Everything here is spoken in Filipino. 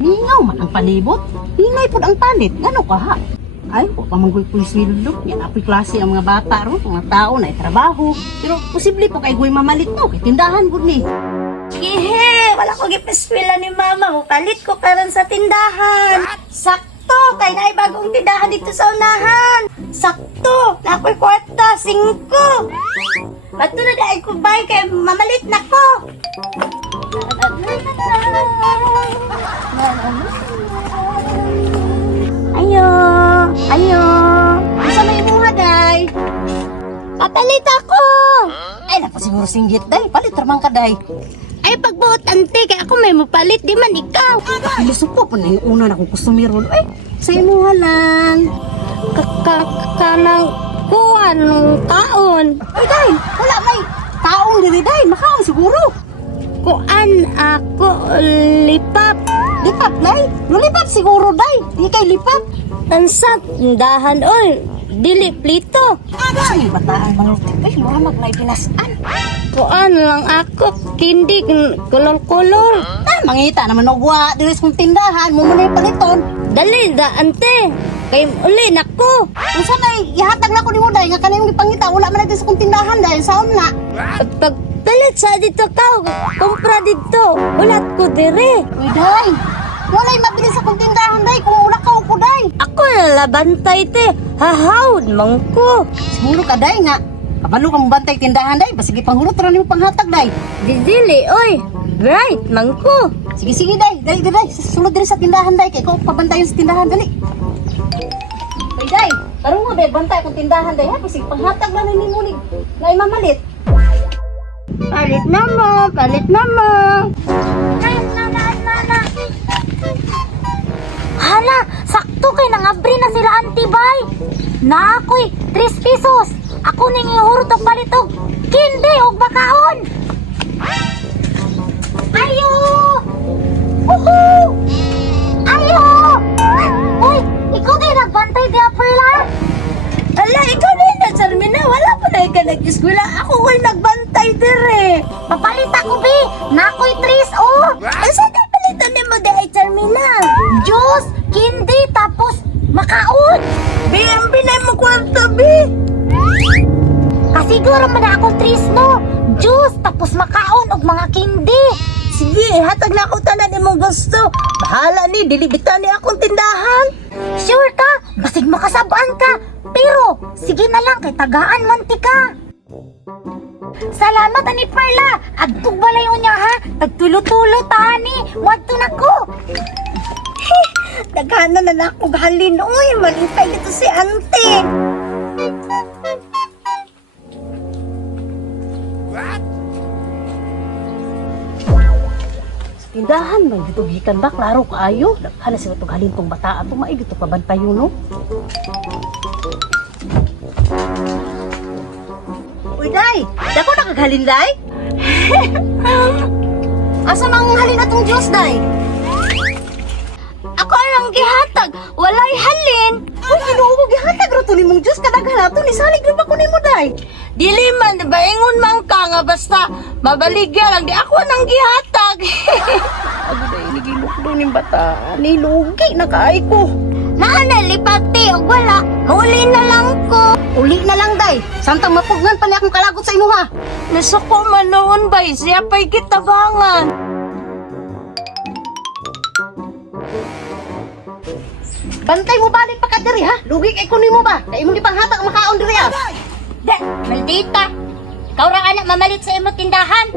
Hingaw man ang palibot. Hingay po ang palit. Ano ka ha? Ay, huwag pa manggoy pulis nilulog. Yan apoy klase ang mga bata ro, mga tao na trabaho. Pero posible po kay Guy mamalit no, kay tindahan po ni. Ihe, wala ko gipeskwela ni mama. Mupalit ko karon sa tindahan. Sakto, kay naay bagong tindahan dito sa unahan. Sakto, na ako'y kwarta, 5. Matulad ay ko bay kay mamalit na ko. Ayo, ayo. Asa may imuha, day? Papalit ako. Ay, naku siguro singgit, day. Palit ramang ka, day. Ay, pagbuot ante, kay ako may mapalit, di man ikaw. Ilusok po na yung una na kong kustumero. Ay, sa imuha lang. Kanang kuhan kaon. Ay, day, wala may taong diri, day. Makaon siguro. Kuan ako lipap. Lipat, day. Lulipat siguro, day. Di kay lipat. Tansat, dahan oy. Dili plito. Sa yung bataan, manutip. Ay, wala magnay pinasan. Kuan lang ako, kindi kulol-kulol. Ah, mangita naman o buwa. Diri sa kong tindahan. Mumuna yung paliton. Dali da ante. Kay uli nako. Kung saan ay, ihatag na ko ni mo, day. Nga kanayong ipangita. Wala man natin sa kong tindahan, dahil saon na. Pagpalit sa dito ka, kumpra dito. Ulat ko dire. Uy, day. Wala'y mabili sa kong tindahan, day. Kung ulakaw ko, day. Ako nalabantay te. Hahawd mangko. Siguro ka, day, nga. Kabalo ka mong bantay tindahan, day. Basigi panghulot rin yung panghatag, day. Didili oy. Right mangko. Sige, sige, day. Day, day, day. Sulod din sa tindahan, day. Kaya ko pabantayan sa tindahan, dali. Ay, day. Karong nga, day. Bantay akong tindahan, day. Ha? Basigi panghatag na ninimunig. Na imamalit. Palit na mo, palit na mo. Hala, sakto kay nangabri na sila antibay. Na ako'y 3 pesos. Ako ning ihurot og palitog. Kindi og bakaon. Ayo! Uhu! Ayo! Uy, ikaw din nagbantay di Perla? Ala, ikaw din na, Charmina. Wala pa na ikaw nag-eskwela. Ako ko'y nagbantay dire. Papalit ako, Bi. Na ako'y 3, oh. Asa na palitan ni mo di ay, Charmina? Juice, kindi, tapos makaon. Bi, ang binay mo kwarta, Bi. Kasiguro man na akong 3, no? Juice, tapos makaon og mga kindi. Sige, hatag na ako tanan ni mong gusto. Bahala ni, dilibitan ni akong tindahan. Sure ka? Basig makasabaan ka. Pero, sige na lang kay tagaan mantika. Salamat ani Perla. Agtug balay unya ha. Tagtulo-tulo tani. Wadto nako. Daghanan na ako halin. Uy, malipay dito si Ante. Tindahan, may dito gikan ba? Klaro kaayo. Hala siya itong halintong bata. Ito maigit ito pabantayo, no? Uy, day! Dako nakaghalin, day? Asa mang halin atong Diyos, day? Ako lang gihatag. Walay halin. Uy, ginuubo gihatag rato ni mong Diyos. Kadaghan ato ni salig rin ba ko ni mo, day? Dili man, diba ingon man ka nga basta mabaligya lang. Di ako nang gihatag. Ado day, nagilukdo ni bata. Nilugi na kaay ko. Naana, lipati o wala. Mauli na lang ko. Uli na lang, day. Samtang mapugnan pa niya akong kalagot sa imo, ha? Nasuko man noon ba? Siya pa'y kitabangan. Bantay mo balik pa ka diri, ha? Lugi kay kunin mo ba? Kay imong ipanghatag ang makaon diri, ha? Da, maldita. Ikaw ra anak mamalit sa imong tindahan.